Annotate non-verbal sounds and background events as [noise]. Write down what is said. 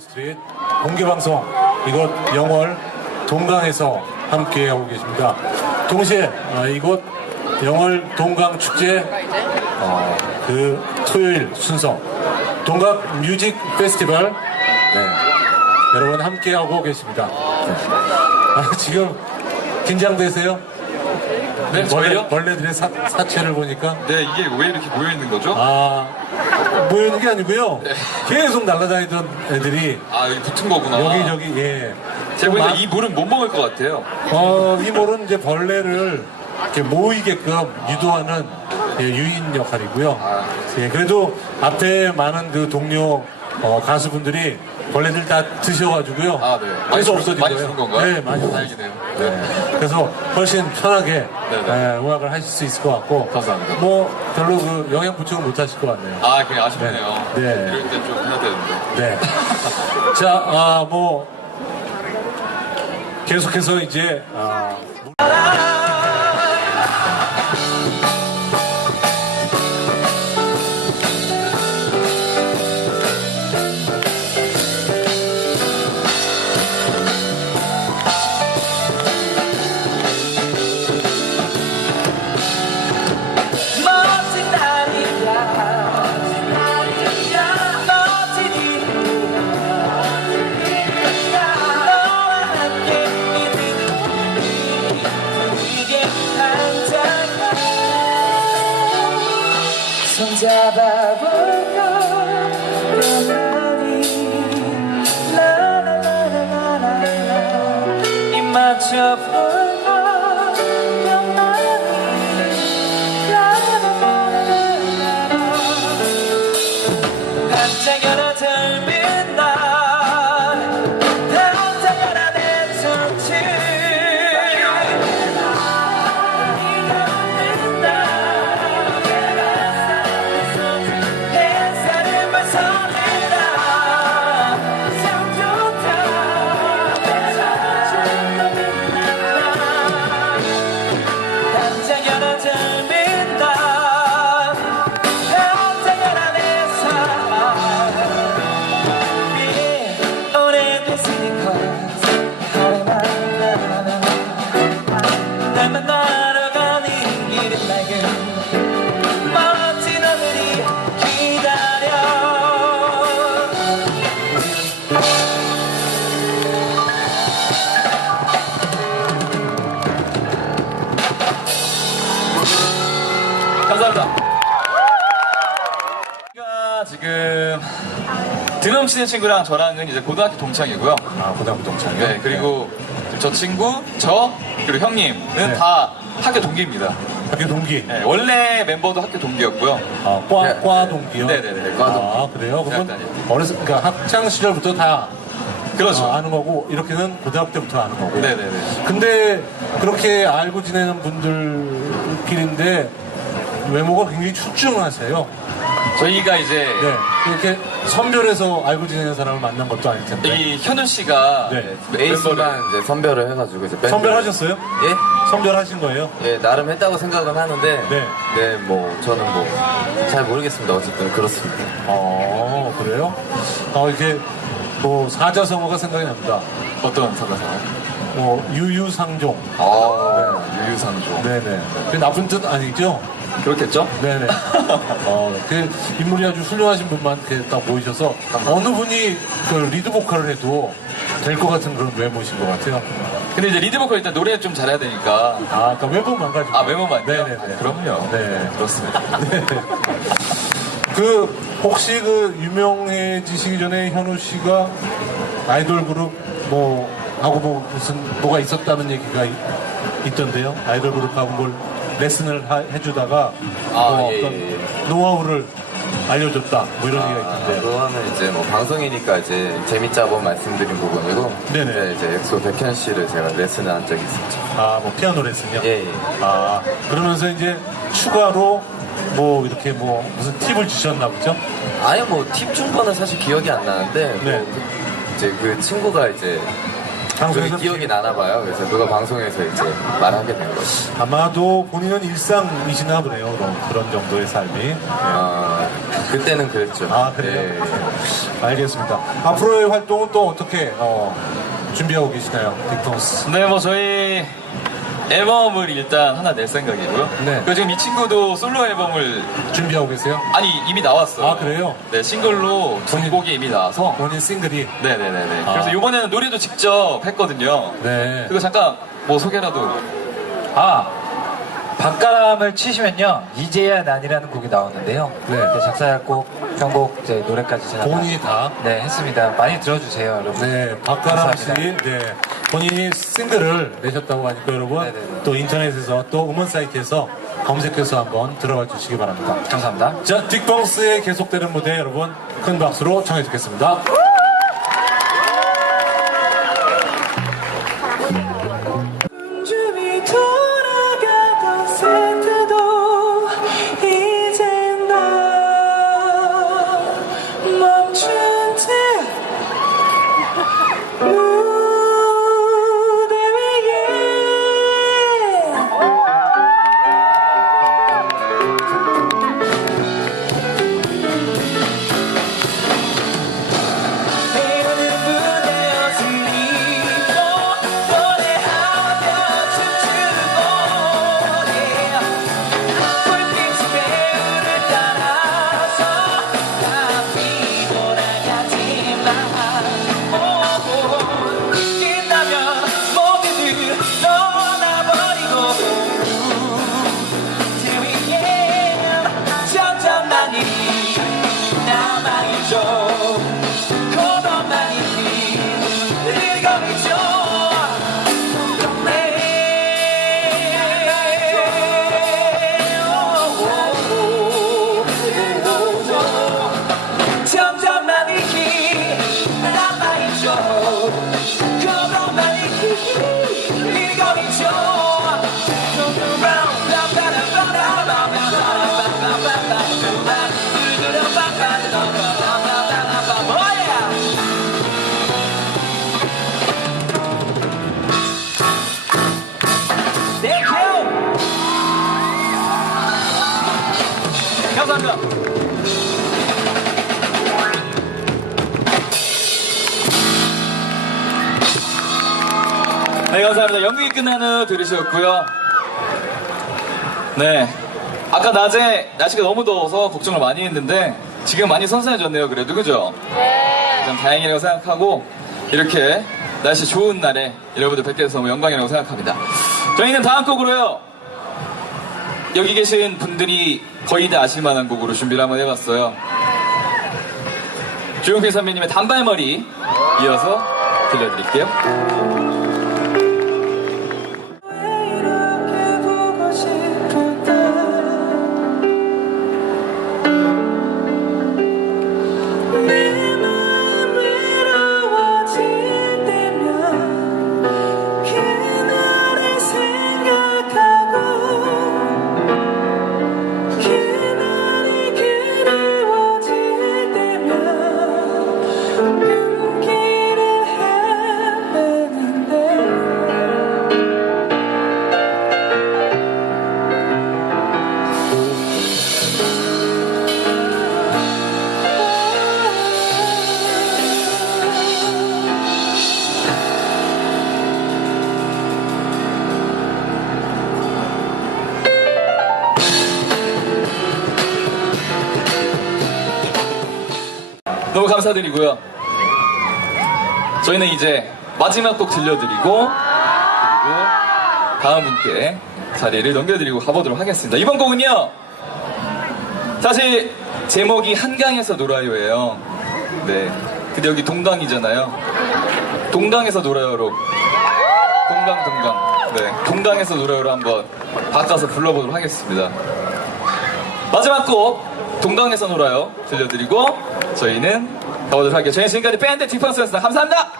스트릿 공개 방송 이곳 영월 동강에서 함께 하고 계십니다. 동시에 어, 이곳 영월 동강 축제 어, 그 토요일 순서 동강 뮤직 페스티벌 네, 여러분 함께 하고 계십니다. 네. 아, 지금 긴장되세요? 네, 저희요? 벌레들의 사, 사체를 보니까 네, 이게 왜 이렇게 모여 있는 거죠? 아 모이는 게 아니고요. 계속 날아다니던 애들이 아, 여기 붙은 거구나. 여기저기 예. 제가 보니까 이 물은 못 먹을 것 같아요. 어, 이 몰은 이제 벌레를 이렇게 모이게끔 유도하는 예, 유인 역할이고요. 아. 예, 그래도 앞에 많은 그 동료 어, 가수분들이 벌레들 다 드셔가지고요. 아, 네. 많이 그래서 주- 없어진 많이 거예요. 주는 건가요? 네, 많이 다행이네요. 네. 그래서 훨씬 편하게 네, 네. 예, 음악을 하실 수 있을 것 같고. 감사합니다. 뭐 별로 그 영향 보충을 못 하실 것 같네요. 아, 그냥 아쉽네요. 네. 네. 이럴 때좀 해야 되는데. 네. 자, 아, 뭐, 계속해서 이제, 아, much of her 드럼 치는 친구랑 저랑은 이제 고등학교 동창이고요. 아, 고등학교 동창이요? 네, 그리고 저 친구, 저, 그리고 형님은 네. 다 학교 동기입니다. 학교 동기. 네, 원래 멤버도 학교 동기였고요. 아, 과, 네. 과 동기요? 네네네, 과 동기. 아, 그래요? 그러면. 어렸을, 그러니까 학창 시절부터 다 그렇죠. 아, 아는 거고, 이렇게는 고등학교 때부터 아는 거고. 네네네. 근데 그렇게 알고 지내는 분들끼리인데 외모가 굉장히 출중하세요. 저희가 이제 네. 이렇게 선별해서 알고 지내는 사람을 만난 것도 아닐 텐데. 이 현우 씨가 네. 에이스만 이제 선별을 해가지고 이제 밴드 선별하셨어요? 예? 선별하신 거예요? 예 나름 했다고 생각은 하는데 네. 네, 뭐 저는 뭐 잘 모르겠습니다 어쨌든 그렇습니다 어, 그래요? 어, 이렇게 뭐 사자성어가 생각이 납니다. 어떤 사과사? 뭐 유유상종. 아, 유유상조. 네네. 그 나쁜 뜻 아니죠? 그렇겠죠? 네네. [laughs] 어, 그 인물이 아주 훌륭하신 분만 이렇게 딱 보이셔서 어느 분이 그 리드 보컬을 해도 될 것 같은 그런 외모신 것 같아요. 근데 이제 리드 보컬 일단 노래 좀 잘해야 되니까. 아, 그러니까 외모만 가지고. 아, 외모만요? 네네네. 아, 그럼요. 네. 그렇습니다. [laughs] 그 혹시 그 유명해지시기 전에 현우 씨가 아이돌 그룹 뭐 하고 뭐 무슨 뭐가 있었다는 얘기가 있, 있던데요. 아이돌 그룹하고 뭘 레슨을 하- 해주다가 아, 뭐 예, 어떤 예, 예. 노하우를 알려줬다 뭐 이런 얘기가 아, 있던데. 그거는 이제 뭐 방송이니까 이제 재밌자고 말씀드린 부분이고 네네. 네, 이제 엑소 백현 씨를 제가 레슨을 한 적이 있었죠 아뭐 피아노 레슨이요? 예, 예. 아 그러면서 이제 추가로 뭐 이렇게 뭐 무슨 팁을 주셨나 보죠? 아니 뭐팁준 거는 사실 기억이 안 나는데 네. 뭐 그- 이제 그 친구가 이제 방송에서 기억이 나나 봐요. 그래서 그거 방송에서 이제 말하게 된 거죠. 아마도 본인은 일상이시나 보네요. 그런, 그런 정도의 삶이. 아, 그때는 그랬죠. 아, 그래요? 네. 알겠습니다. 앞으로의 활동은 또 어떻게 어, 준비하고 계시나요, 딕톤스? 네, 뭐 저희 앨범을 일단 하나 낼 생각이고요. 네. 그리고 지금 이 친구도 솔로 앨범을 준비하고 계세요? 아니 이미 나왔어요. 아, 그래요? 네, 싱글로 두 본인- 곡이 이미 나와서. 본인 싱글이. 네네네네. 아. 그래서 이번에는 노래도 직접 했거든요. 네. 그거 잠깐 뭐 소개라도. 아 바람을 치시면요 이제야 난이라는 곡이 나오는데요 네. 작사 작곡 편곡 이제 노래까지 제가 다- 본인이 다. 네 했습니다 많이 들어주세요 여러분 네, 박가람 씨, 감사합니다. 네, 본인이 싱글을 내셨다고 하니까 여러분 네네네. 또 인터넷에서 또 음원 사이트에서 검색해서 한번 들어가 주시기 바랍니다. 감사합니다 자, 딕펑스의 계속되는 무대 여러분 큰 박수로 청해 듣겠습니다. 네, 감사합니다. 연극이 끝나는 들으셨고요. 네. 아까 낮에 날씨가 너무 더워서 걱정을 많이 했는데 지금 많이 선선해졌네요. 그래도 그죠? 네. 좀 다행이라고 생각하고 이렇게 날씨 좋은 날에 여러분들 뵙게 돼서 너무 영광이라고 생각합니다. 저희는 다음 곡으로요. 여기 계신 분들이 거의 다 아실 만한 곡으로 준비를 한번 해봤어요. 조용필 선배님의 단발머리 이어서 들려드릴게요. 감사드리고요. 저희는 이제 마지막 곡 들려드리고 그리고 다음 분께 자리를 넘겨드리고 가보도록 하겠습니다. 이번 곡은요. 사실 제목이 한강에서 놀아요예요. 네. 근데 여기 동강이잖아요. 동강에서 놀아요로 동강 동강. 네. 동강에서 놀아요로 한번 바꿔서 불러보도록 하겠습니다. 마지막 곡 동강에서 놀아요 들려드리고 저희는 가보도록 할게요. 저희 지금까지 밴드 뒷판스였습니다. 감사합니다.